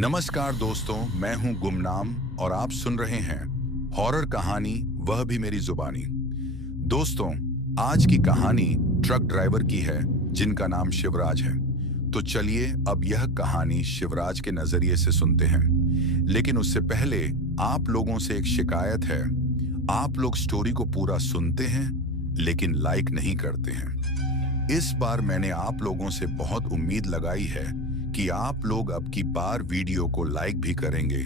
नमस्कार दोस्तों, मैं हूं गुमनाम और आप सुन रहे हैं हॉरर कहानी, वह भी मेरी जुबानी। दोस्तों, आज की कहानी ट्रक ड्राइवर की है जिनका नाम शिवराज है। तो चलिए अब यह कहानी शिवराज के नजरिए से सुनते हैं। लेकिन उससे पहले आप लोगों से एक शिकायत है। आप लोग स्टोरी को पूरा सुनते हैं लेकिन लाइक नहीं करते हैं। इस बार मैंने आप लोगों से बहुत उम्मीद लगाई है कि आप लोग अब की बार वीडियो को लाइक भी करेंगे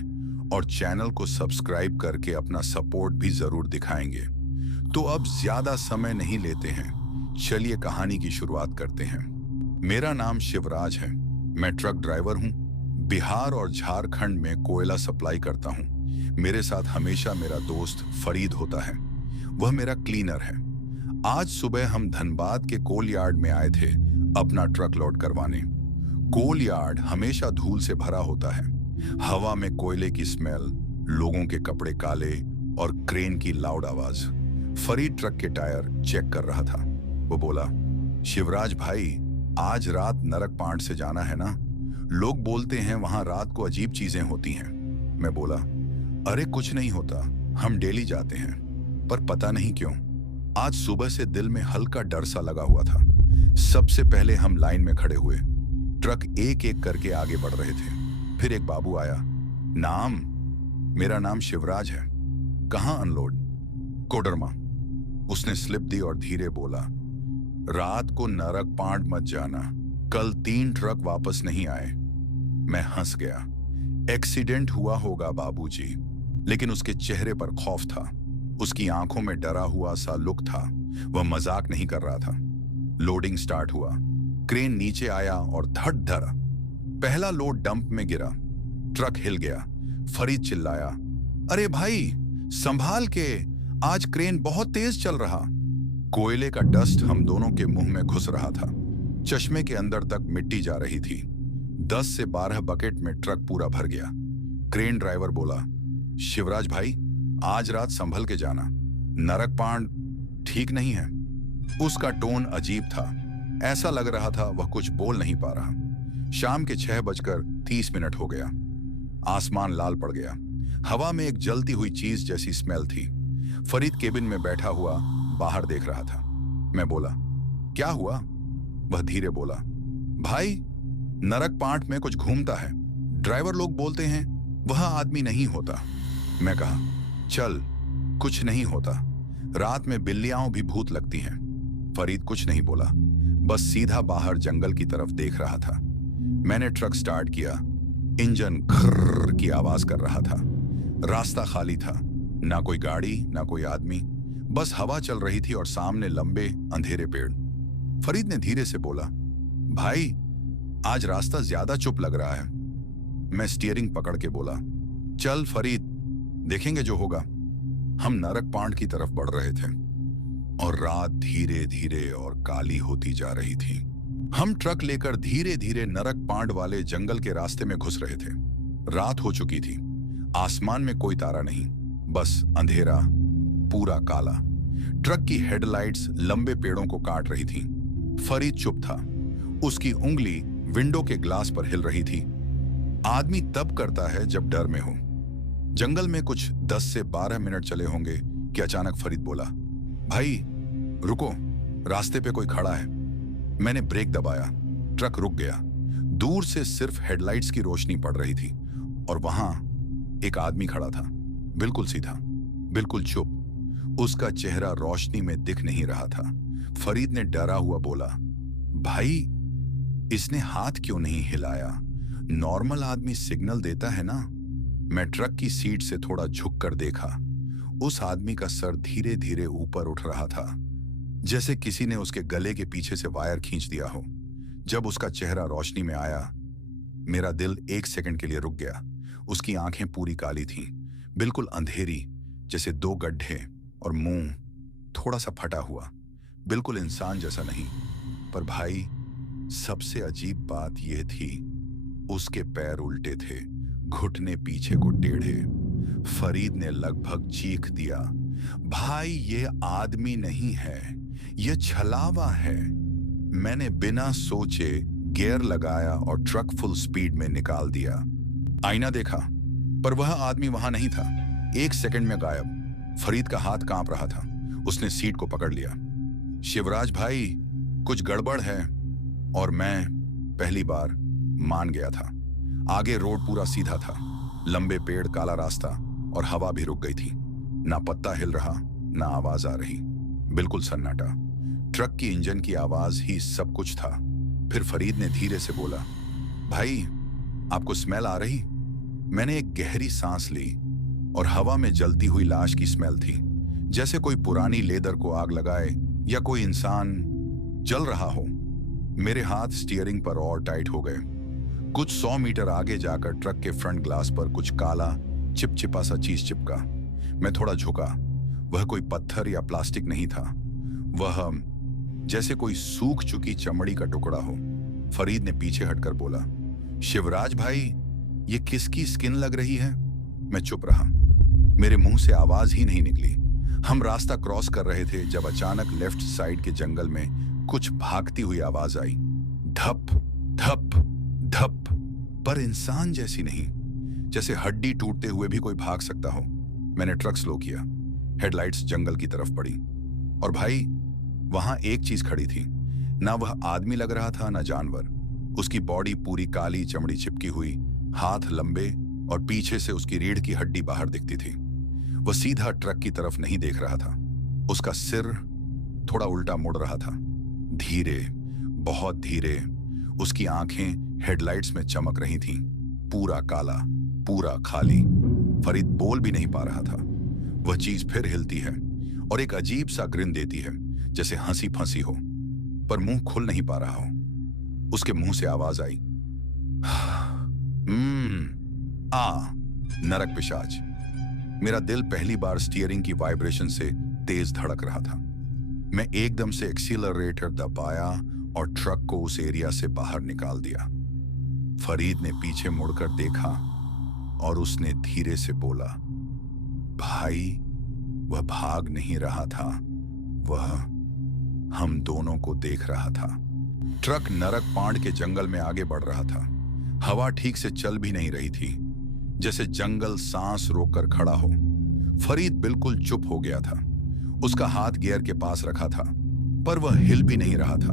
और चैनल को सब्सक्राइब करके अपना सपोर्ट भी जरूर दिखाएंगे। तो अब ज्यादा समय नहीं लेते हैं, चलिए कहानी की शुरुआत करते हैं। मेरा नाम शिवराज है। मैं ट्रक ड्राइवर हूँ। बिहार और झारखंड में कोयला सप्लाई करता हूँ। मेरे साथ हमेशा मेरा दोस्त फरीद होता है, वह मेरा क्लीनर है। आज सुबह हम धनबाद के कोल यार्ड में आए थे अपना ट्रक लोड करवाने। कोल यार्ड हमेशा धूल से भरा होता है। हवा में कोयले की स्मेल, लोगों के कपड़े काले और क्रेन की लाउड आवाज। फरीद ट्रक के टायर चेक कर रहा था। वो बोला, शिवराज भाई, आज रात नरक पांड से जाना है ना? लोग बोलते हैं वहां रात को अजीब चीजें होती हैं। मैं बोला, अरे कुछ नहीं होता, हम डेली जाते हैं। पर पता नहीं क्यों आज सुबह से दिल में हल्का डर सा लगा हुआ था। सबसे पहले हम लाइन में खड़े हुए। ट्रक एक एक करके आगे बढ़ रहे थे। फिर एक बाबू आया। नाम? मेरा नाम शिवराज है। कहाँ अनलोड? कोडरमा। उसने स्लिप दी और धीरे बोला, रात को नरक पांड मत जाना, कल 3 ट्रक वापस नहीं आए। मैं हंस गया। एक्सीडेंट हुआ होगा बाबूजी। लेकिन उसके चेहरे पर खौफ था। उसकी आंखों में डरा हुआ सा लुक था। वह मजाक नहीं कर रहा था। लोडिंग स्टार्ट हुआ। क्रेन नीचे आया और धड़ धड़ पहला लोड डंप में गिरा। ट्रक हिल गया। फरीद चिल्लाया, अरे भाई संभाल के, आज क्रेन बहुत तेज चल रहा। कोयले का डस्ट हम दोनों के मुंह में घुस रहा था। चश्मे के अंदर तक मिट्टी जा रही थी। 10 से 12 बकेट में ट्रक पूरा भर गया। क्रेन ड्राइवर बोला, शिवराज भाई, आज रात संभल के जाना, नरक पांड ठीक नहीं है। उसका टोन अजीब था। ऐसा लग रहा था वह कुछ बोल नहीं पा रहा। शाम के 6:30 हो गया। आसमान लाल पड़ गया। हवा में एक जलती हुई चीज जैसी स्मेल थी। फरीद केबिन में बैठा हुआ बाहर देख रहा था। मैं बोला, क्या हुआ? वह धीरे बोला, भाई नरक पांट में कुछ घूमता है। ड्राइवर लोग बोलते हैं वह आदमी नहीं होता। मैं कहा, चल कुछ नहीं होता, रात में बिल्लियां भी भूत लगती हैं। फरीद कुछ नहीं बोला, बस सीधा बाहर जंगल की तरफ देख रहा था। मैंने ट्रक स्टार्ट किया। इंजन खर्र की आवाज कर रहा था। रास्ता खाली था, ना कोई गाड़ी ना कोई आदमी, बस हवा चल रही थी और सामने लंबे अंधेरे पेड़। फरीद ने धीरे से बोला, भाई आज रास्ता ज्यादा चुप लग रहा है। मैं स्टीयरिंग पकड़ के बोला, चल फरीद, देखेंगे जो होगा। हम नरक पांड की तरफ बढ़ रहे थे और रात धीरे धीरे और काली होती जा रही थी। हम ट्रक लेकर धीरे धीरे नरक पांड वाले जंगल के रास्ते में घुस रहे थे। रात हो चुकी थी। आसमान में कोई तारा नहीं, बस अंधेरा, पूरा काला। ट्रक की हेडलाइट्स लंबे पेड़ों को काट रही थी। फरीद चुप था। उसकी उंगली विंडो के ग्लास पर हिल रही थी। आदमी तब करता है जब डर में हो। जंगल में कुछ 10 से 12 मिनट चले होंगे कि अचानक फरीद बोला, भाई रुको, रास्ते पे कोई खड़ा है। मैंने ब्रेक दबाया। ट्रक रुक गया। दूर से सिर्फ हेडलाइट्स की रोशनी पड़ रही थी और वहां एक आदमी खड़ा था, बिल्कुल सीधा, बिल्कुल चुप। उसका चेहरा रोशनी में दिख नहीं रहा था। फरीद ने डरा हुआ बोला, भाई इसने हाथ क्यों नहीं हिलाया? नॉर्मल आदमी सिग्नल देता है ना। मैं ट्रक की सीट से थोड़ा झुककर देखा। उस आदमी का सर धीरे धीरे ऊपर उठ रहा था, जैसे किसी ने उसके गले के पीछे से वायर खींच दिया हो। जब उसका चेहरा रोशनी में आया, मेरा दिल 1 सेकंड के लिए रुक गया। उसकी आंखें पूरी काली थीं, बिल्कुल अंधेरी, जैसे 2 गड्ढे, और मुंह थोड़ा सा फटा हुआ, बिल्कुल इंसान जैसा नहीं। पर भाई सबसे अजीब बात यह थी, उसके पैर उल्टे थे, घुटने पीछे को टेढ़े। फरीद ने लगभग चीख दिया, भाई ये आदमी नहीं है, ये छलावा है। मैंने बिना सोचे गियर लगाया और ट्रक फुल स्पीड में निकाल दिया। आईना देखा, पर वह आदमी वहां नहीं था। 1 सेकंड में गायब। फरीद का हाथ कांप रहा था। उसने सीट को पकड़ लिया। शिवराज भाई, कुछ गड़बड़ है। और मैं पहली बार मान गया था। आगे रोड पूरा सीधा था, लंबे पेड़, काला रास्ता, और हवा भी रुक गई थी। ना पत्ता हिल रहा, ना आवाज आ रही, बिल्कुल सन्नाटा। ट्रक की इंजन की आवाज ही सब कुछ था। फिर फरीद ने धीरे से बोला, भाई आपको स्मेल आ रही? मैंने एक गहरी सांस ली और हवा में जलती हुई लाश की स्मेल थी, जैसे कोई पुरानी लेदर को आग लगाए या कोई इंसान जल रहा हो। मेरे हाथ स्टीयरिंग पर और टाइट हो गए। कुछ 100 मीटर आगे जाकर ट्रक के फ्रंट ग्लास पर कुछ काला चिपचिपा सा चीज चिपका। मैं थोड़ा झुका। वह कोई पत्थर या प्लास्टिक नहीं था, वह जैसे कोई सूख चुकी चमड़ी का टुकड़ा हो। फरीद ने पीछे हटकर बोला, शिवराज भाई, ये किसकी स्किन लग रही है? मैं चुप रहा। मेरे मुंह से आवाज ही नहीं निकली। हम रास्ता क्रॉस कर रहे थे जब अचानक लेफ्ट साइड के जंगल में कुछ भागती हुई आवाज आई। धप धप धप, पर इंसान जैसी नहीं, जैसे हड्डी टूटते हुए भी कोई भाग सकता हो। मैंने ट्रक स्लो किया। हेडलाइट्स जंगल की तरफ पड़ी, और भाई वहां एक चीज खड़ी थी। ना वह आदमी लग रहा था, ना जानवर। उसकी बॉडी पूरी काली, चमड़ी चिपकी हुई, हाथ लंबे, और पीछे से उसकी रीढ़ की हड्डी बाहर दिखती थी। वह सीधा ट्रक की तरफ नहीं देख रहा था। उसका सिर थोड़ा उल्टा मुड़ रहा था। धीरे, बहुत धीरे। उसकी आंखें हेडलाइट्स में चमक रही थीं। पूरा काला, पूरा खाली। फरीद बोल भी नहीं पा रहा था। वह चीज फिर हिलती है और एक अजीब सा ग्रिन देती है, जैसे हंसी फंसी हो, पर मुंह खुल नहीं पा रहा हो। उसके मुंह से आवाज आई, नरक पिशाच। मेरा दिल पहली बार स्टीयरिंग की वाइब्रेशन से तेज धड़क रहा था। मैं एकदम से एक्सीलरेटर दबाया और ट्रक को उस एरिया से बाहर निकाल दिया। फरीद ने पीछे मुड़कर देखा और उसने धीरे से बोला, भाई वह भाग नहीं रहा था, वह हम दोनों को देख रहा था। ट्रक नरक पांड के जंगल में आगे बढ़ रहा था। हवा ठीक से चल भी नहीं रही थी, जैसे जंगल सांस रोककर खड़ा हो। फरीद बिल्कुल चुप हो गया था। उसका हाथ गियर के पास रखा था, पर वह हिल भी नहीं रहा था।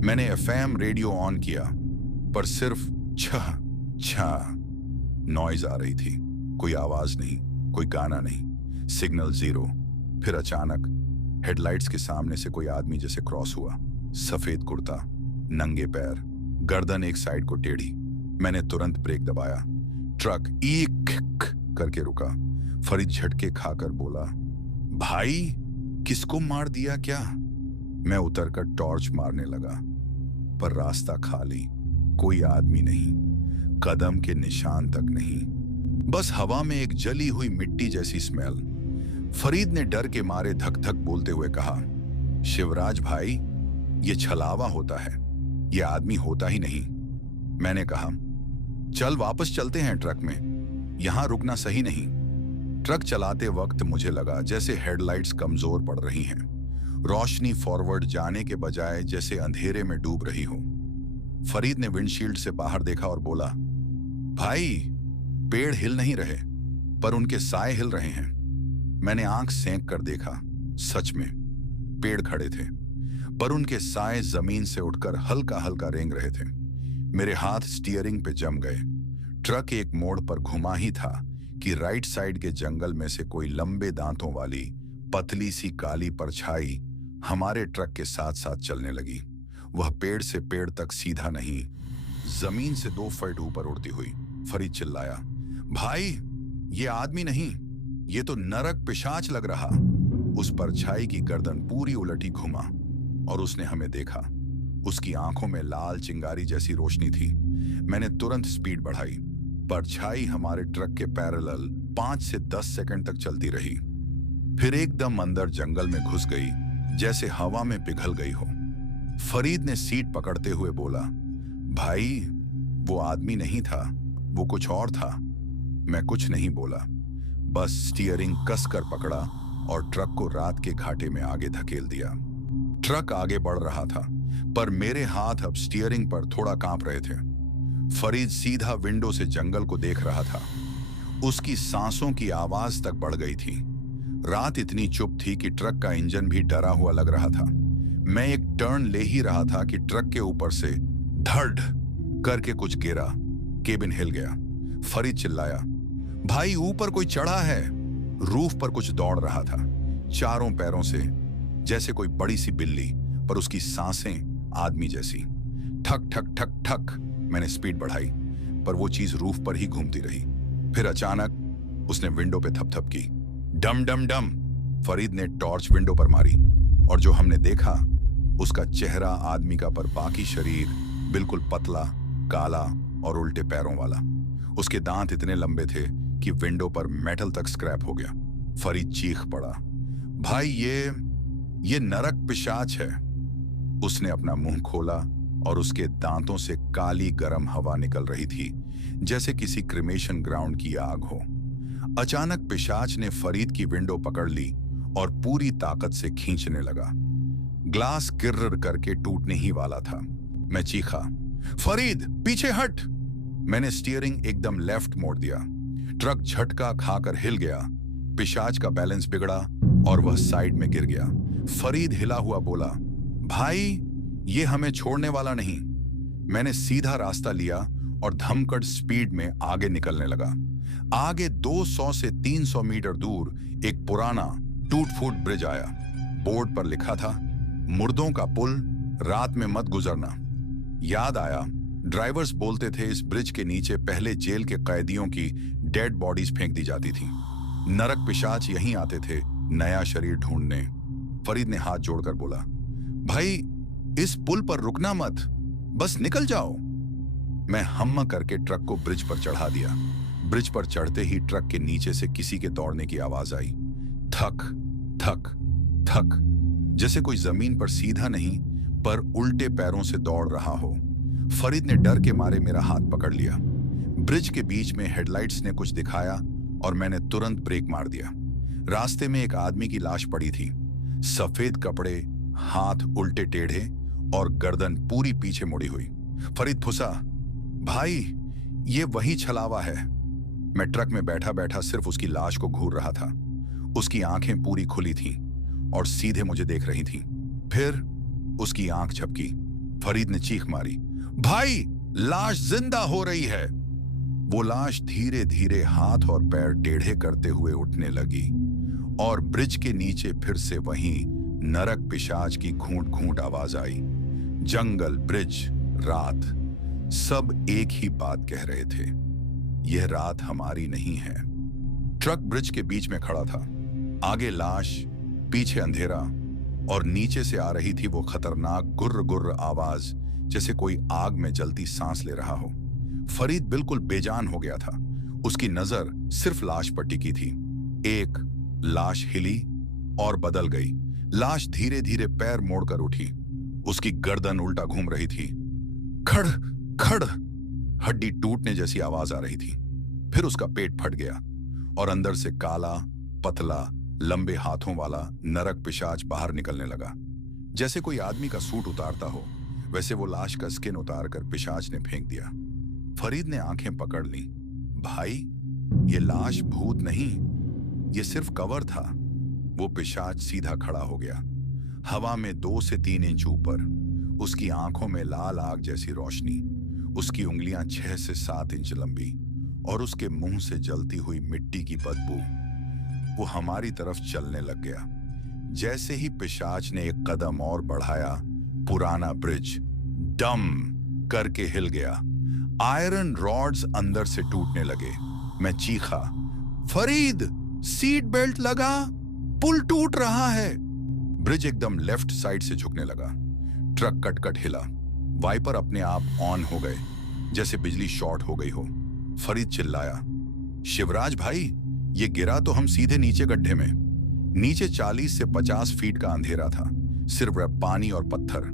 मैंने एफएम रेडियो ऑन किया, पर सिर्फ छह छह नॉइज आ रही थी। कोई आवाज नहीं, कोई गाना नहीं, सिग्नल जीरो। फिर अचानक हेडलाइट्स के सामने से कोई आदमी जैसे क्रॉस हुआ। सफेद कुर्ता, नंगे पैर, गर्दन एक साइड को टेढ़ी। मैंने तुरंत ब्रेक दबाया। ट्रक ईक करके रुका। फरीद झटके खाकर बोला, भाई किसको मार दिया क्या? मैं उतरकर टॉर्च मारने लगा, पर रास्ता खाली, कोई आदमी नहीं, कदम के निशान तक नहीं, बस हवा में एक जली हुई मिट्टी जैसी स्मेल। फरीद ने डर के मारे धक धक बोलते हुए कहा, शिवराज भाई, ये छलावा होता है, ये आदमी होता ही नहीं। मैंने कहा, चल वापस चलते हैं ट्रक में, यहां रुकना सही नहीं। ट्रक चलाते वक्त मुझे लगा जैसे हेडलाइट्स कमजोर पड़ रही हैं। रोशनी फॉरवर्ड जाने के बजाय जैसे अंधेरे में डूब रही हो। फरीद ने विंडशील्ड से बाहर देखा और बोला, भाई पेड़ हिल नहीं रहे, पर उनके साए हिल रहे हैं। मैंने आंख सेंक कर देखा। सच में पेड़ खड़े थे, पर उनके साए जमीन से उठकर हल्का हल्का रेंग रहे थे। मेरे हाथ स्टीयरिंग पे जम गए। ट्रक एक मोड़ पर घुमा ही था कि राइट साइड के जंगल में से कोई लंबे दांतों वाली पतली सी काली परछाई हमारे ट्रक के साथ साथ चलने लगी। वह पेड़ से पेड़ तक सीधा नहीं, जमीन से 2 फीट ऊपर उड़ती हुई। फरीद चिल्लाया, भाई ये आदमी नहीं, ये तो नरक पिशाच लग रहा। उस परछाई की गर्दन पूरी उलटी घुमा और उसने हमें देखा। उसकी आंखों में लाल चिंगारी जैसी रोशनी थी। मैंने तुरंत स्पीड बढ़ाई। परछाई हमारे ट्रक के पैरेलल 5 से 10 सेकंड तक चलती रही, फिर एकदम अंदर जंगल में घुस गई, जैसे हवा में पिघल गई हो। फरीद ने सीट पकड़ते हुए बोला, भाई वो आदमी नहीं था, वो कुछ और था। मैं कुछ नहीं बोला, बस स्टीयरिंग कसकर पकड़ा और ट्रक को रात के घाटे में आगे धकेल दिया। ट्रक आगे बढ़ रहा था, पर मेरे हाथ अब स्टीयरिंग पर थोड़ा कांप रहे थे। फरीद सीधा विंडो से जंगल को देख रहा था। उसकी सांसों की आवाज तक बढ़ गई थी। रात इतनी चुप थी कि ट्रक का इंजन भी डरा हुआ लग रहा था। मैं एक टर्न ले ही रहा था कि ट्रक के ऊपर से धड़ करके कुछ गिरा। केबिन हिल गया। फरीद चिल्लाया, भाई ऊपर कोई चढ़ा है। रूफ पर कुछ दौड़ रहा था, चारों पैरों से, जैसे कोई बड़ी सी बिल्ली, पर उसकी सांसें आदमी जैसी। ठक ठक ठक ठक। मैंने स्पीड बढ़ाई, पर वो चीज रूफ पर ही घूमती रही। फिर अचानक उसने विंडो पे थपथप की। डम डम डम। फरीद ने टॉर्च विंडो पर मारी और जो हमने देखा, उसका चेहरा आदमी का, पर बाकी शरीर बिल्कुल पतला, काला और उल्टे पैरों वाला। उसके दांत इतने लंबे थे कि विंडो पर मेटल तक स्क्रैप हो गया। फरीद चीख पड़ा, भाई ये नरक पिशाच है। उसने अपना मुंह खोला और उसके दांतों से काली गरम हवा निकल रही थी, जैसे किसी क्रिमेशन ग्राउंड की आग हो। अचानक पिशाच ने फरीद की विंडो पकड़ ली और पूरी ताकत से खींचने लगा। ग्लास गिर्र करके टूटने ही वाला था। मैं चीखा, फरीद पीछे हट। मैंने स्टीयरिंग एकदम लेफ्ट मोड़ दिया। ट्रक झटका खाकर हिल गया। पिशाच का बैलेंस बिगड़ा और वह साइड में गिर गया। फरीद हिला हुआ बोला, भाई ये हमें छोड़ने वाला नहीं। मैंने सीधा रास्ता लिया और धमकड़ स्पीड में आगे निकलने लगा। आगे 200 से 300 मीटर दूर एक पुराना टूट फूट ब्रिज आया। बोर्ड पर लिखा था, मुर्दों का पुल, रात में मत गुजरना। याद आया, ड्राइवर्स बोलते थे इस ब्रिज के नीचे पहले जेल के कैदियों की डेड बॉडीज फेंक दी जाती थी। नरक पिशाच यहीं आते थे नया शरीर ढूंढने। फरीद ने हाथ जोड़कर बोला, भाई इस पुल पर रुकना मत, बस निकल जाओ। मैं हम्मा करके ट्रक को ब्रिज पर चढ़ा दिया। ब्रिज पर चढ़ते ही ट्रक के नीचे से किसी के दौड़ने की आवाज आई। थक थक थक, जैसे कोई जमीन पर सीधा नहीं पर उल्टे पैरों से दौड़ रहा हो। फरीद ने डर के मारे मेरा हाथ पकड़ लिया। ब्रिज के बीच में हेडलाइट्स ने कुछ दिखाया और मैंने तुरंत ब्रेक मार दिया। रास्ते में एक आदमी की लाश पड़ी थी। सफेद कपड़े, हाथ उल्टे टेढ़े और गर्दन पूरी पीछे मुड़ी हुई। फरीद फुसा, भाई ये वही छलावा है। मैं ट्रक में बैठा बैठा सिर्फ उसकी लाश को घूर रहा था। उसकी आंखें पूरी खुली थीं और सीधे मुझे देख रही थीं। फिर उसकी आंख झपकी। फरीद ने चीख मारी, भाई लाश जिंदा हो रही है। वो लाश धीरे धीरे हाथ और पैर टेढ़े करते हुए उठने लगी और ब्रिज के नीचे फिर से वही नरक पिशाच की घूंट घूंट आवाज आई। जंगल, ब्रिज, रात, सब एक ही बात कह रहे थे, यह रात हमारी नहीं है। ट्रक ब्रिज के बीच में खड़ा था। आगे लाश, पीछे अंधेरा और नीचे से आ रही थी वो खतरनाक गुर्र गुर्र आवाज, जैसे कोई आग में जलती सांस ले रहा हो। फरीद बिल्कुल बेजान हो गया था। उसकी नजर सिर्फ लाश पर टिकी थी। एक लाश हिली और बदल गई। लाश धीरे धीरे पैर मोड़कर उठी। उसकी गर्दन उल्टा घूम रही थी। खड़ खड़, हड्डी टूटने जैसी आवाज आ रही थी। फिर उसका पेट फट गया और अंदर से काला, पतला, लंबे हाथों वाला नरक पिशाच बाहर निकलने लगा। जैसे कोई आदमी का सूट उतारता हो, वैसे वो लाश का स्किन उतार कर पिशाच ने फेंक दिया। फरीद ने आंखें पकड़ ली। भाई ये लाश भूत नहीं, ये सिर्फ कवर था। वो पिशाच सीधा खड़ा हो गया, हवा में 2 से 3 इंच ऊपर। उसकी आंखों में लाल आग जैसी रोशनी। उसकी उंगलियां 6 से 7 इंच लंबी और उसके मुंह से जलती हुई मिट्टी की बदबू। वो हमारी तरफ चलने लग गया। जैसे ही पिशाच ने एक कदम और बढ़ाया, पुराना ब्रिज डम करके हिल गया। आयरन रॉड्स अंदर से टूटने लगे। मैं चीखा, फरीद सीट बेल्ट लगा, पुल टूट रहा है। ब्रिज एकदम लेफ्ट साइड से झुकने लगा। ट्रक कटकट हिला। वाइपर अपने आप ऑन हो गए, जैसे बिजली शॉर्ट हो गई हो। फरीद चिल्लाया, शिवराज भाई ये गिरा तो हम सीधे नीचे गड्ढे में। नीचे 40 से 50 फीट का अंधेरा था, सिर्फ पानी और पत्थर।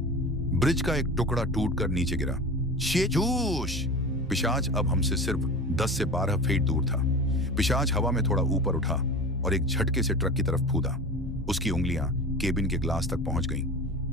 ब्रिज का एक टुकड़ा टूटकर नीचे गिरा। शेजूश! पिशाच अब हमसे सिर्फ 10 से 12 फीट दूर था। पिशाच हवा में थोड़ा ऊपर उठा और एक झटके से ट्रक की तरफ कूदा। उसकी उंगलियां केबिन के ग्लास तक पहुंच गईं।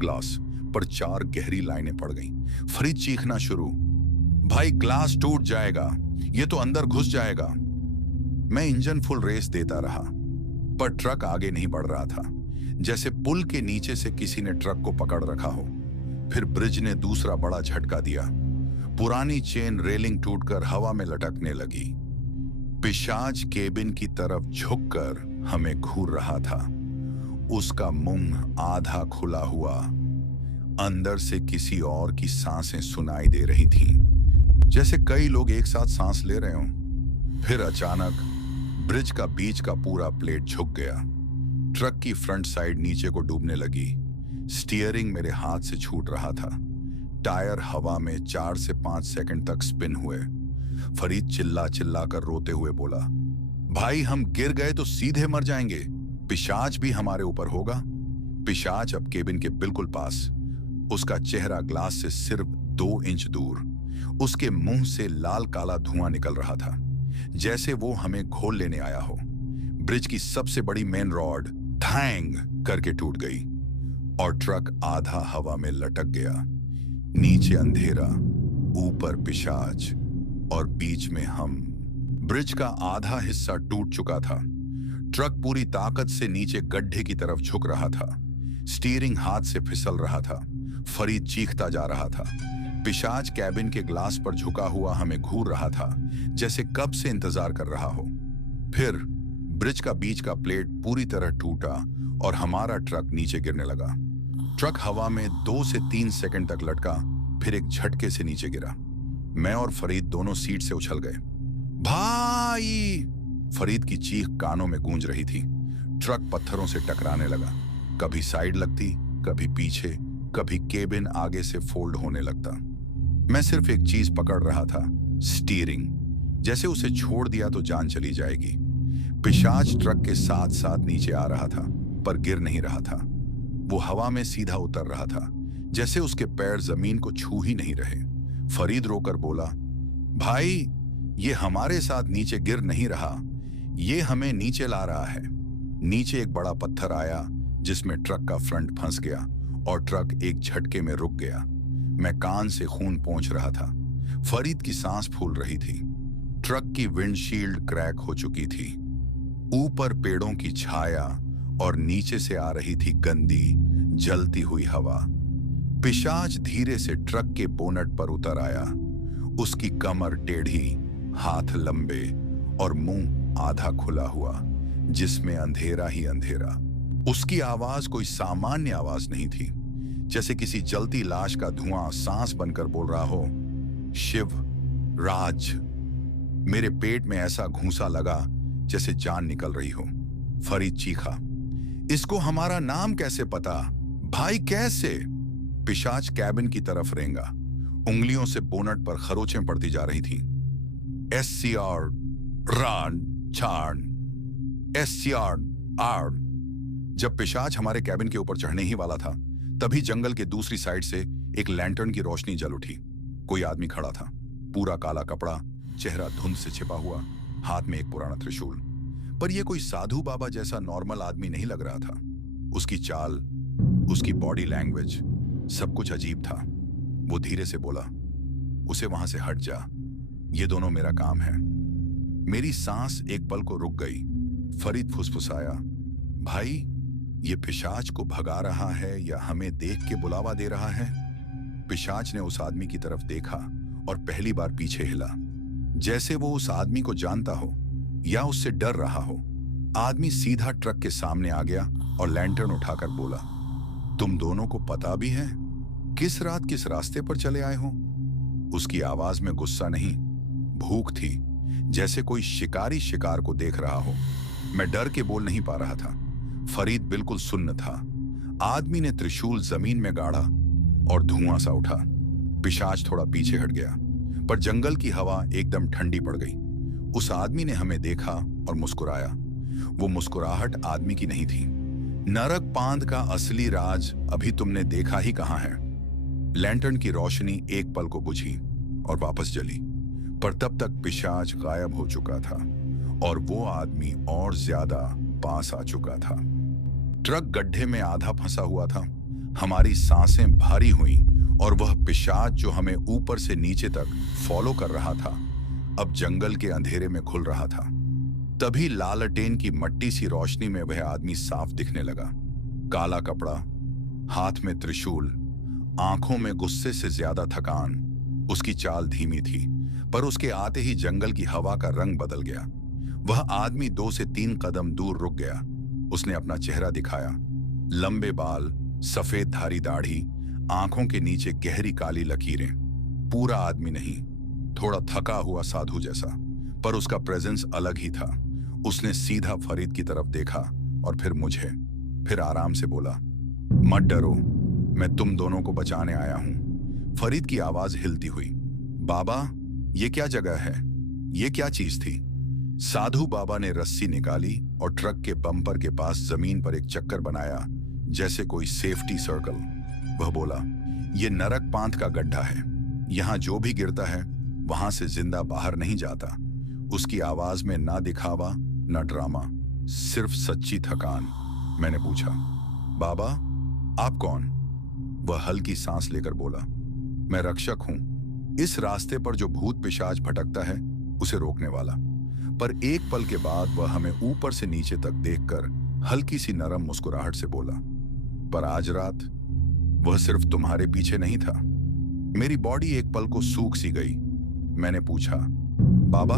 ग्लास पर 4 गहरी लाइनें पड़ गईं। फरीद चीखना शुरू, भाई ग्लास टूट जाएगा, ये तो अंदर घुस जाएगा। मैं इंजन फुल रेस देता रहा, पर ट्रक आगे नहीं बढ़ रहा था, जैसे पुल के नीचे से किसी ने ट्रक को पकड़ रखा हो। फिर ब्रिज ने दूसरा बड़ा झटका दिया। पुरानी चेन रेलिंग टूटकर हवा में लटकने लगी। पिशाच केबिन की तरफ झुककर हमें घूर रहा था। उसका मुंह आधा खुला हुआ, अंदर से किसी और की सांसें सुनाई दे रही थीं, जैसे कई लोग एक साथ सांस ले रहे हों। फिर अचानक ब्रिज का बीच का पूरा प्लेट झुक गया। ट्रक की फ्रंट साइड नीचे को डूबने लगी। स्टीयरिंग मेरे हाथ से छूट रहा था। टायर हवा में 4 से 5 सेकंड तक स्पिन हुए। फरीद चिल्ला चिल्ला कर रोते हुए बोला, भाई हम गिर गए तो सीधे मर जाएंगे, पिशाच भी हमारे ऊपर होगा। पिशाच अब केबिन के बिल्कुल पास, उसका चेहरा ग्लास से सिर्फ 2 इंच दूर। उसके मुंह से लाल काला धुआं निकल रहा था, जैसे वो हमें घोल लेने आया हो। ब्रिज की सबसे बड़ी मेन रॉड थैंग करके टूट गई और ट्रक आधा हवा में लटक गया। नीचे अंधेरा, ऊपर पिशाच और बीच में हम। ब्रिज का आधा हिस्सा टूट चुका था। ट्रक पूरी ताकत से नीचे गड्ढे की तरफ झुक रहा था। स्टीयरिंग हाथ से फिसल रहा था। फरीद चीखता जा रहा था। पिशाच कैबिन के ग्लास पर झुका हुआ हमें घूर रहा था, जैसे कब से इंतजार कर रहा हो। फिर ब्रिज का बीच का प्लेट पूरी तरह टूटा और हमारा ट्रक नीचे गिरने लगा। ट्रक हवा में 2 से 3 सेकंड तक लटका, फिर एक झटके से नीचे गिरा। मैं और फरीद दोनों सीट से उछल गए। भाई! फरीद की चीख कानों में गूंज रही थी। ट्रक पत्थरों से टकराने लगा, कभी साइड लगती, कभी पीछे, कभी केबिन आगे से फोल्ड होने लगता। मैं सिर्फ एक चीज पकड़ रहा था, स्टीयरिंग। जैसे उसे छोड़ दिया तो जान चली जाएगी। पिशाच ट्रक के साथ साथ नीचे आ रहा था, पर गिर नहीं रहा था। वो हवा में सीधा उतर रहा था, जैसे उसके पैर जमीन को छू ही नहीं रहे। फरीद रोकर बोला, भाई ये हमारे साथ नीचे गिर नहीं रहा, ये हमें नीचे ला रहा है। नीचे एक बड़ा पत्थर आया जिसमें ट्रक का फ्रंट फंस गया और ट्रक एक झटके में रुक गया। मैं कान से खून पोंछ रहा था। फरीद की सांस फूल रही थी। ट्रक की विंडशील्ड क्रैक हो चुकी थी। ऊपर पेड़ों की छाया और नीचे से आ रही थी गंदी जलती हुई हवा। पिशाच धीरे से ट्रक के बोनट पर उतर आया। उसकी कमर टेढ़ी, हाथ लंबे और मुंह आधा खुला हुआ, जिसमें अंधेरा ही अंधेरा। उसकी आवाज कोई सामान्य आवाज नहीं थी, जैसे किसी जलती लाश का धुआं सांस बनकर बोल रहा हो, शिव राज। मेरे पेट में ऐसा घूंसा लगा जैसे जान निकल रही हो। फरीद चीखा, इसको हमारा नाम कैसे पता? भाई कैसे? पिशाच कैबिन की तरफ रेंगा। उंगलियों से बोनट पर खरोचें पड़ती जा रही थी। SCR रान छान, SCR आर। जब पिशाच हमारे कैबिन के ऊपर चढ़ने ही वाला था, तभी जंगल के दूसरी साइड से एक लैंटर्न की रोशनी जल उठी। कोई आदमी खड़ा था, पूरा काला कपड़ा, चेहरा धुंध से छिपा हुआ, हाथ में एक पुराना त्रिशूल। पर यह कोई साधु बाबा जैसा नॉर्मल आदमी नहीं लग रहा था। उसकी चाल, उसकी बॉडी लैंग्वेज, सब कुछ अजीब था। वो धीरे से बोला, उसे वहां से हट जा, ये दोनों मेरा काम है। मेरी सांस एक पल को रुक गई। फरीद फुसफुसाया, भाई ये पिशाच को भगा रहा है या हमें देख के बुलावा दे रहा है? पिशाच ने उस आदमी की तरफ देखा और पहली बार पीछे हिला, जैसे वो उस आदमी को जानता हो या उससे डर रहा हो। आदमी सीधा ट्रक के सामने आ गया और लैंटर्न उठाकर बोला, तुम दोनों को पता भी है किस रात किस रास्ते पर चले आए हो? उसकी आवाज में गुस्सा नहीं, भूख थी, जैसे कोई शिकारी शिकार को देख रहा हो। मैं डर के बोल नहीं पा रहा था। फरीद बिल्कुल सुन्न था। आदमी ने त्रिशूल जमीन में गाड़ा और धुआं सा उठा। पिशाच थोड़ा पीछे हट गया, पर जंगल की हवा एकदम ठंडी पड़ गई। उस आदमी ने हमें देखा और मुस्कुराया। वो मुस्कुराहट आदमी की नहीं थी। नरक पांद का असली राज अभी तुमने देखा ही कहां है। लैंटर्न की रोशनी एक पल को बुझी और वापस जली, पर तब तक पिशाच गायब हो चुका था और वो आदमी और ज्यादा पास आ चुका था। ट्रक गड्ढे में आधा फंसा हुआ था। हमारी सांसें भारी हुईं और वह पिशाच जो हमें ऊपर से नीचे तक फॉलो कर रहा था, अब जंगल के अंधेरे में घुल रहा था। तभी लालटेन की मट्टी सी रोशनी में वह आदमी साफ दिखने लगा। काला कपड़ा, हाथ में त्रिशूल, आंखों में गुस्से से ज्यादा थकान। उसकी चाल धीमी थी, पर उसके आते ही जंगल की हवा का रंग बदल गया। वह आदमी 2 से 3 कदम दूर रुक गया। उसने अपना चेहरा दिखाया। लंबे बाल, सफेद धारी दाढ़ी, आंखों के नीचे गहरी काली लकीरें। पूरा आदमी नहीं, थोड़ा थका हुआ साधु जैसा, पर उसका प्रेजेंस अलग ही था। उसने सीधा फरीद की तरफ देखा और फिर मुझे, फिर आराम से बोला, मत डरो, मैं तुम दोनों को बचाने आया हूं। फरीद की आवाज हिलती हुई। बाबा, ये क्या जगह है? ये क्या चीज थी? साधु बाबा ने रस्सी निकाली और ट्रक के बम्पर के पास जमीन पर एक चक्कर बनाया, जैसे कोई सेफ्टी सर्कल। वह बोला, ये नरक पांत का गड्ढा है। यहां जो भी गिरता है वहां से जिंदा बाहर नहीं जाता। उसकी आवाज में ना दिखावा ना ड्रामा, सिर्फ सच्ची थकान। मैंने पूछा, बाबा आप कौन? वह हल्की सांस लेकर बोला, मैं रक्षक हूं, इस रास्ते पर जो भूत पिशाच भटकता है उसे रोकने वाला। पर एक पल के बाद वह हमें ऊपर से नीचे तक देखकर हल्की सी नरम मुस्कुराहट से बोला, पर आज रात वह सिर्फ तुम्हारे पीछे नहीं था। मेरी बॉडी एक पल को सूख सी गई। मैंने पूछा, बाबा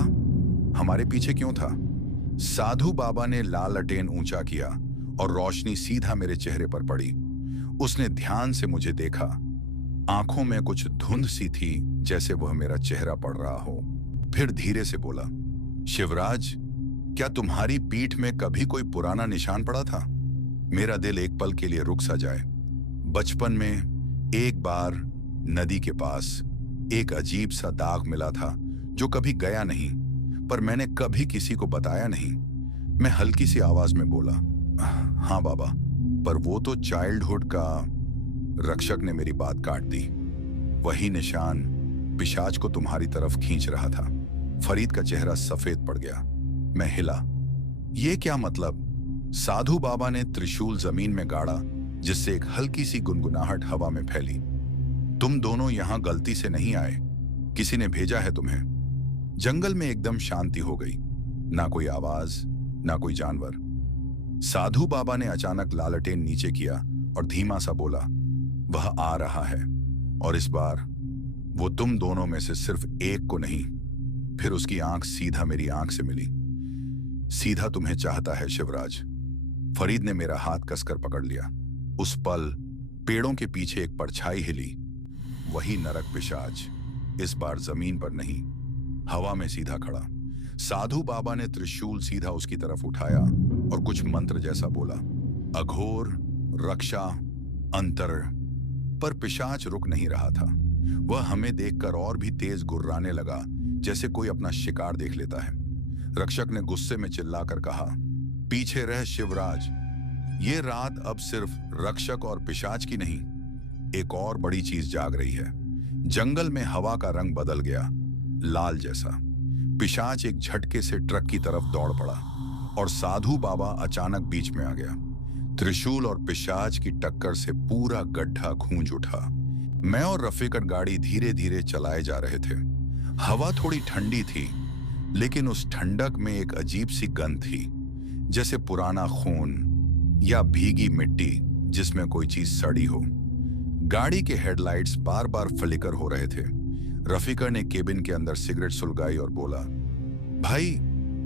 हमारे पीछे क्यों था? साधु बाबा ने लालटेन ऊंचा किया और रोशनी सीधा मेरे चेहरे पर पड़ी। उसने ध्यान से मुझे देखा। आंखों में कुछ धुंध सी थी, जैसे वह मेरा चेहरा पढ़ रहा हो। फिर धीरे से बोला, शिवराज, क्या तुम्हारी पीठ में कभी कोई पुराना निशान पड़ा था? मेरा दिल एक पल के लिए रुक सा जाए। बचपन में एक बार नदी के पास एक अजीब सा दाग मिला था, जो कभी गया नहीं, पर मैंने कभी किसी को बताया नहीं। मैं हल्की सी आवाज में बोला, हाँ बाबा, पर वो तो चाइल्डहुड का। रक्षक ने मेरी बात काट दी। वही निशान पिशाच को तुम्हारी तरफ खींच रहा था। फरीद का चेहरा सफेद पड़ गया। मैं हिला। ये क्या मतलब? साधु बाबा ने त्रिशूल जमीन में गाड़ा, जिससे एक हल्की सी गुनगुनाहट हवा में फैली। तुम दोनों यहां गलती से नहीं आए, किसी ने भेजा है तुम्हें। जंगल में एकदम शांति हो गई, ना कोई आवाज ना कोई जानवर। साधु बाबा ने अचानक लालटेन नीचे किया और धीमा सा बोला, वह आ रहा है, और इस बार वो तुम दोनों में से सिर्फ एक को नहीं। फिर उसकी आंख सीधा मेरी आंख से मिली। सीधा तुम्हें चाहता है शिवराज। फरीद ने मेरा हाथ कसकर पकड़ लिया। उस पल पेड़ों के पीछे एक परछाई हिली। वही नरक पिशाच, इस बार जमीन पर नहीं, हवा में सीधा खड़ा। साधु बाबा ने त्रिशूल सीधा उसकी तरफ उठाया और कुछ मंत्र जैसा बोला, अघोर रक्षा अंतर। पर पिशाच रुक नहीं रहा था। वह हमें देखकर और भी तेज गुर्राने लगा, जैसे कोई अपना शिकार देख लेता है। रक्षक ने गुस्से में चिल्लाकर कहा, पीछे रह शिवराज। ये रात अब सिर्फ रक्षक और पिशाच की नहीं, एक और बड़ी चीज जाग रही है। जंगल में हवा का रंग बदल गया, लाल जैसा। पिशाच एक झटके से ट्रक की तरफ दौड़ पड़ा और साधु बाबा अचानक बीच में आ गया। त्रिशूल और पिशाच की टक्कर से पूरा गड्ढा गूंज उठा। मैं और रफीकत गाड़ी धीरे धीरे चलाए जा रहे थे। हवा थोड़ी ठंडी थी, लेकिन उस ठंडक में एक अजीब सी गंध थी, जैसे पुराना खून या भीगी मिट्टी जिसमें कोई चीज सड़ी हो। गाड़ी के हेडलाइट्स बार बार फ्लिकर हो रहे थे। रफीका ने केबिन के अंदर सिगरेट सुलगाई और बोला, भाई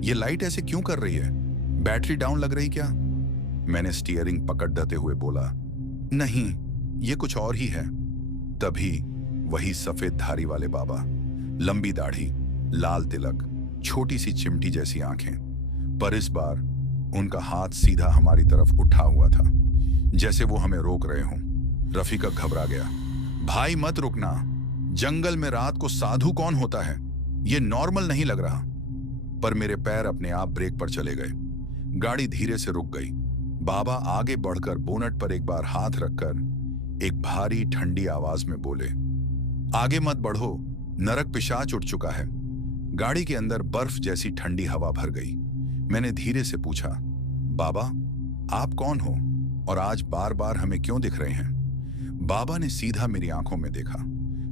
ये लाइट ऐसे क्यों कर रही है? बैटरी डाउन लग रही क्या? मैंने स्टीयरिंग पकड़ देते हुए बोला, नहीं, ये कुछ और ही है। तभी वही सफेद धारी वाले बाबा, लंबी दाढ़ी, लाल तिलक, छोटी सी चिमटी जैसी आंखें, पर इस बार उनका हाथ सीधा हमारी तरफ उठा हुआ था, जैसे वो हमें रोक रहे हों। रफीका घबरा गया। भाई मत रुकना, जंगल में रात को साधु कौन होता है? ये नॉर्मल नहीं लग रहा। पर मेरे पैर अपने आप ब्रेक पर चले गए। गाड़ी धीरे से रुक गई। बाबा आगे बढ़कर बोनट पर एक बार हाथ रखकर एक भारी ठंडी आवाज में बोले, आगे मत बढ़ो, नरक पिशाच उठ चुका है। गाड़ी के अंदर बर्फ जैसी ठंडी हवा भर गई। मैंने धीरे से पूछा, बाबा आप कौन हो और आज बार बार हमें क्यों दिख रहे हैं? बाबा ने सीधा मेरी आंखों में देखा।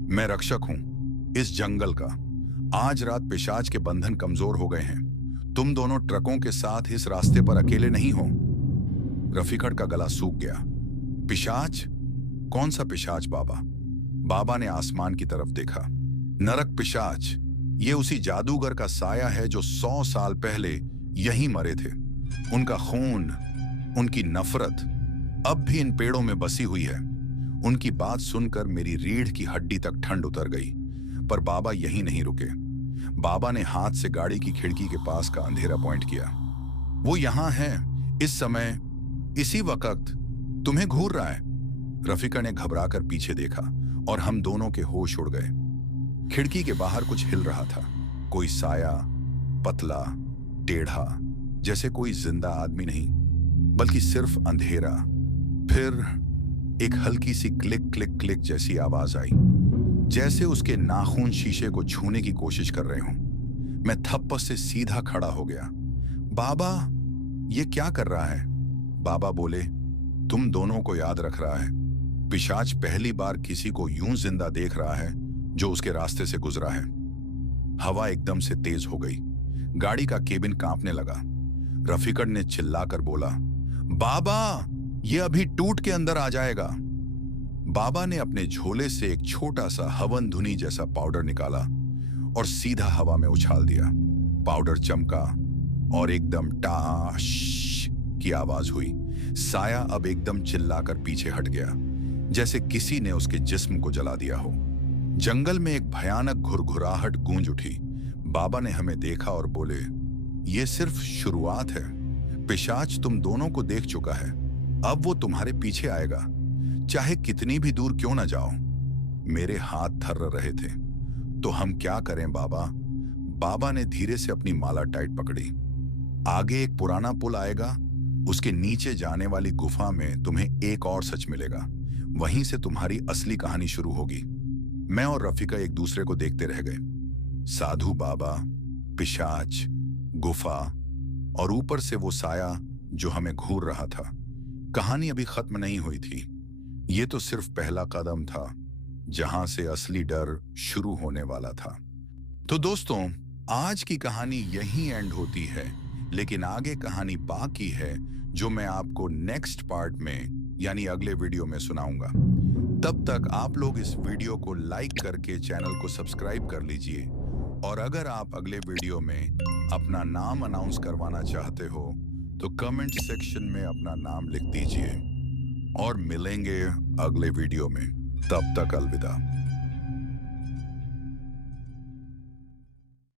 मैं रक्षक हूं इस जंगल का। आज रात पिशाच के बंधन कमजोर हो गए हैं। तुम दोनों ट्रकों के साथ इस रास्ते पर अकेले नहीं हो। रफीकत का गला सूख गया। पिशाच? कौन सा पिशाच बाबा? बाबा ने आसमान की तरफ देखा। नरक पिशाच, ये उसी जादूगर का साया है जो 100 साल पहले यहीं मरे थे। उनका खून, उनकी नफरत अब भी इन पेड़ों में बसी हुई है। उनकी बात सुनकर मेरी रीढ़ की हड्डी तक ठंड उतर गई। पर बाबा यहीं नहीं रुके। बाबा ने हाथ से गाड़ी की खिड़की के पास का अंधेरा पॉइंट किया। वो यहां है, इस समय, इसी वक्त, तुम्हें घूर रहा है। रफीका ने घबराकर पीछे देखा और हम दोनों के होश उड़ गए। खिड़की के बाहर कुछ हिल रहा था, कोई साया, पतला, टेढ़ा, जैसे कोई जिंदा आदमी नहीं बल्कि सिर्फ अंधेरा। फिर एक हल्की सी क्लिक क्लिक क्लिक जैसी आवाज आई, जैसे उसके नाखून शीशे को छूने की कोशिश कर रहे हों। मैं थप्पड़ से सीधा खड़ा हो गया। बाबा, ये क्या कर रहा है? बाबा बोले, तुम दोनों को याद रख रहा है। पिशाच पहली बार किसी को यूं जिंदा देख रहा है जो उसके रास्ते से गुजरा है। हवा एकदम से तेज हो गई, गाड़ी का केबिन कांपने लगा। रफीकड़ ने चिल्लाकर बोला, बाबा, ये अभी टूट के अंदर आ जाएगा। बाबा ने अपने झोले से एक छोटा सा हवन धुनी जैसा पाउडर निकाला और सीधा हवा में उछाल दिया। पाउडर चमका और एकदम टाश की आवाज हुई। साया अब एकदम चिल्लाकर पीछे हट गया, जैसे किसी ने उसके जिस्म को जला दिया हो। जंगल में एक भयानक घुरघुराहट गूंज उठी। बाबा ने हमें देखा और बोले, ये सिर्फ शुरुआत है। पिशाच तुम दोनों को देख चुका है, अब वो तुम्हारे पीछे आएगा, चाहे कितनी भी दूर क्यों ना जाओ। मेरे हाथ थर्र रहे थे। तो हम क्या करें बाबा? बाबा ने धीरे से अपनी माला टाइट पकड़ी। आगे एक पुराना पुल आएगा, उसके नीचे जाने वाली गुफा में तुम्हें एक और सच मिलेगा। वहीं से तुम्हारी असली कहानी शुरू होगी। मैं और रफीका एक दूसरे को देखते रह गए। साधु बाबा, पिशाच, गुफा और ऊपर से वो साया जो हमें घूर रहा था। कहानी अभी खत्म नहीं हुई थी। ये तो सिर्फ पहला कदम था, जहां से असली डर शुरू होने वाला था। तो दोस्तों, आज की कहानी यहीं एंड होती है, लेकिन आगे कहानी बाकी है जो मैं आपको नेक्स्ट पार्ट में यानी अगले वीडियो में सुनाऊंगा। तब तक आप लोग इस वीडियो को लाइक करके चैनल को सब्सक्राइब कर लीजिए, और अगर आप अगले वीडियो में अपना नाम अनाउंस करवाना चाहते हो तो कमेंट सेक्शन में अपना नाम लिख दीजिए। और मिलेंगे अगले वीडियो में, तब तक अलविदा।